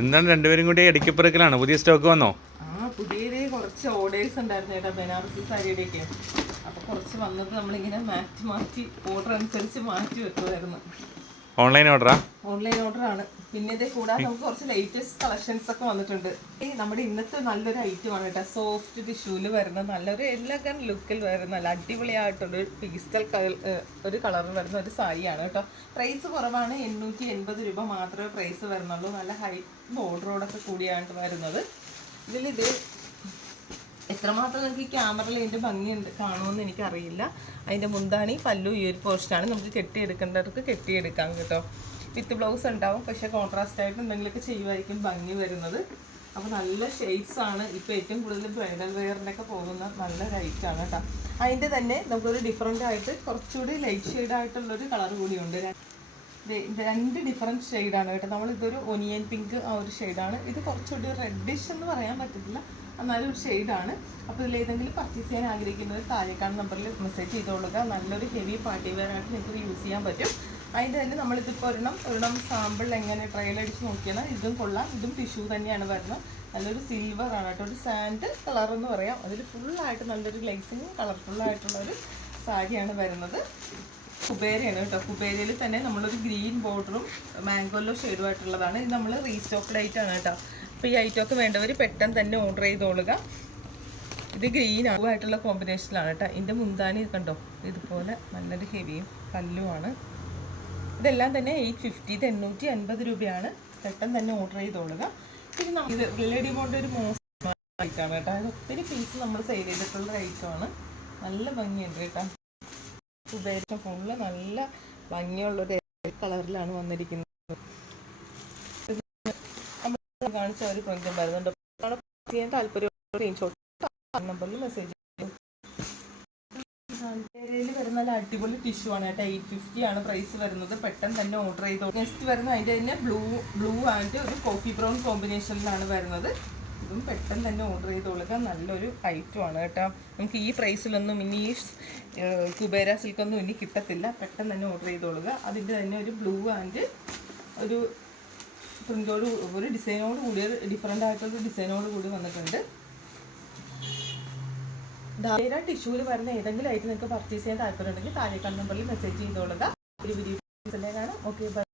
എന്താണ് രണ്ടുപേരും കൂടി ഇടയ്ക്കിപ്പറക്കലാണ്? പുതിയ സ്റ്റോക്ക് വന്നോ? പുതിയ കുറച്ച് ഓർഡേഴ്സ് ഉണ്ടായിരുന്നു ചേട്ടാ, ബനാറസി സാരിയുടെയൊക്കെ. അപ്പോൾ കുറച്ച് വന്നത് നമ്മളിങ്ങനെ മാറ്റി മാറ്റി ഓർഡർ അനുസരിച്ച് മാറ്റി വെക്കുമായിരുന്നു. ഓൺലൈൻ ഓർഡറാ? ഓൺലൈൻ ഓർഡറാണ്. പിന്നെ ഇതേ കൂടാതെ നമുക്ക് കുറച്ച് ലേറ്റസ്റ്റ് കളക്ഷൻസ് ഒക്കെ വന്നിട്ടുണ്ട്. നമ്മുടെ ഇന്നത്തെ നല്ലൊരു ഐറ്റമാണ് കേട്ടോ, സോഫ്റ്റ് ടിഷ്യൂവിൽ വരുന്ന നല്ലൊരു എലഗന്റ് ലുക്കിൽ വരുന്ന നല്ല അടിപൊളിയായിട്ടുള്ളൊരു പീസ്റ്റൽ ഒരു കളറിൽ വരുന്ന ഒരു സാരിയാണ് കേട്ടോ. പ്രൈസ് കുറവാണ്, 880 രൂപ മാത്രമേ പ്രൈസ് വരുന്നുള്ളൂ. നല്ല ഹൈ ബോർഡറോടൊക്കെ കൂടിയാണ് വരുന്നത്. ഇതിലിത് എത്രമാത്രം നമുക്ക് ഈ ക്യാമറയിൽ ഇതിൻ്റെ ഭംഗിയുണ്ട് കാണുമെന്ന് എനിക്കറിയില്ല. അതിൻ്റെ മുന്താണി പല്ലു ഈ ഒരു പോർഷനാണ്. നമുക്ക് കെട്ടിയെടുക്കേണ്ടവർക്ക് കെട്ടിയെടുക്കാം കേട്ടോ. വിത്ത് ബ്ലൗസ് ഉണ്ടാവും, പക്ഷേ കോൺട്രാസ്റ്റ് ആയിട്ട് എന്തെങ്കിലുമൊക്കെ ചെയ്യുമായിരിക്കും ഭംഗി വരുന്നത്. അപ്പോൾ നല്ല ഷെയ്ഡ്സ് ആണ് ഇപ്പോൾ ഏറ്റവും കൂടുതൽ ബ്രൈഡൽ വെയറിൻ്റെയൊക്കെ പോകുന്ന നല്ല റൈറ്റാണ് കേട്ടോ. അതിൻ്റെ തന്നെ നമുക്കൊരു ഡിഫറൻ്റ് ആയിട്ട് കുറച്ചുകൂടി ലൈറ്റ് ഷെയ്ഡായിട്ടുള്ളൊരു കളർ കൂടിയുണ്ട്. രണ്ട് ഡിഫറെൻറ്റ് ഷെയ്ഡാണ് കേട്ടോ. നമ്മളിതൊരു ഒനിയൻ പിങ്ക് ആ ഒരു ഷെയ്ഡാണ്. ഇത് കുറച്ചുകൂടി റെഡിഷ് എന്ന് പറയാൻ പറ്റത്തില്ല, എന്നാലും ഒരു ഷെയ്ഡാണ്. അപ്പോൾ ഇതിലേതെങ്കിലും പർച്ചേസ് ചെയ്യാൻ ആഗ്രഹിക്കുന്നത് താഴേക്കാണ് നമ്പറിൽ മെസ്സേജ് ചെയ്തോളുക. നല്ലൊരു ഹെവി പാർട്ടി വെയർ ആയിട്ട് നിങ്ങൾക്ക് യൂസ് ചെയ്യാൻ പറ്റും. അതിൻ്റെ തന്നെ നമ്മളിതിപ്പോൾ ഒരെണ്ണം സാമ്പിൾ എങ്ങനെ ട്രയൽ അടിച്ച് നോക്കിയാൽ ഇതും കൊള്ളാം. ഇതും ടിഷ്യൂ തന്നെയാണ് വരുന്നത്. നല്ലൊരു സിൽവർ ആണ് കേട്ടോ, ഒരു സാൻഡ് കളർ എന്ന് പറയാം. അതിൽ ഫുള്ളായിട്ട് നല്ലൊരു ഗ്ലേസിങ് കളർഫുള്ളായിട്ടുള്ളൊരു സാരിയാണ് വരുന്നത്. കുബേരയാണ് കേട്ടോ. കുബേരയിൽ തന്നെ നമ്മളൊരു ഗ്രീൻ ബോർഡറും മാംഗോല്ലോ ഷെയ്ഡുമായിട്ടുള്ളതാണ്. ഇത് നമ്മൾ റീസ്റ്റോക്ക്ഡ് ഐറ്റമാണ് കേട്ടോ. അപ്പോൾ ഈ ഐറ്റമൊക്കെ വേണ്ടവർ പെട്ടെന്ന് തന്നെ ഓർഡർ ചെയ്തോളുക. ഇത് ഗ്രീൻ ആയിട്ടുള്ള കോമ്പിനേഷനിലാണ് കേട്ടോ. ഇതിൻ്റെ മുന്താനി കണ്ടോ, ഇതുപോലെ നല്ലൊരു ഹെവിയും പല്ലുമാണ്. ഇതെല്ലാം തന്നെ 850, ഇത് 850 രൂപയാണ്. പെട്ടെന്ന് തന്നെ ഓർഡർ ചെയ്തോളുക. പിന്നെ ഇത് ലെഡി ബോണ്ട് ഒരു മോസ്റ്റ് ഐറ്റമാണ് കേട്ടോ. അത് ഒത്തിരി പീസ് നമ്മൾ സെയിൽ ചെയ്തിട്ടുള്ള ഐറ്റമാണ്. നല്ല ഭംഗിയുണ്ട് കേട്ടോ. ഉപയോഗിച്ച ഫുള്ള് നല്ല ഭംഗിയുള്ളൊരു കളറിലാണ് വന്നിരിക്കുന്നത്. കാണിച്ച ഒരു പ്രിന്റും വരുന്നുണ്ട്. ചെയ്യാൻ താല്പര്യം നമ്പറിൽ മെസ്സേജ് വരുന്ന നല്ല അടിപൊളി ടിഷ്യൂ ആണ് കേട്ടോ. 850 ആണ് പ്രൈസ് വരുന്നത്. പെട്ടെന്ന് തന്നെ ഓർഡർ ചെയ്തോ. നെക്സ്റ്റ് വരുന്നത് അതിൻ്റെ തന്നെ ബ്ലൂ ആൻഡ് ഒരു കോഫി ബ്രൗൺ കോമ്പിനേഷനിലാണ് വരുന്നത്. ഇതും പെട്ടെന്ന് തന്നെ ഓർഡർ ചെയ്തോളുക. നല്ലൊരു ഐറ്റമാണ് കേട്ടോ. നമുക്ക് ഈ പ്രൈസിലൊന്നും ഇനി കുബേര സിൽക്കൊന്നും ഇനി കിട്ടത്തില്ല. പെട്ടെന്ന് തന്നെ ഓർഡർ ചെയ്തോളുക. അതിൻ്റെ തന്നെ ഒരു ബ്ലൂ ആൻഡ് ഒരു പ്രിൻ്റോട് ഒരു ഡിസൈനോട് കൂടി ഡിഫറെൻ്റ് ആയിട്ടുള്ള ഡിസൈനോട് കൂടി വന്നിട്ടുണ്ട്. ധാര ടിഷ്യൂവിൽ വരുന്ന ഏതെങ്കിലും ആയിട്ട് നിങ്ങൾക്ക് പർച്ചേസ് ചെയ്യാൻ താല്പര്യം ഉണ്ടെങ്കിൽ താഴെ നമ്പറിൽ മെസ്സേജ് ചെയ്തോളുക. ഒരു വീഡിയോ കാണാം. Okay, by.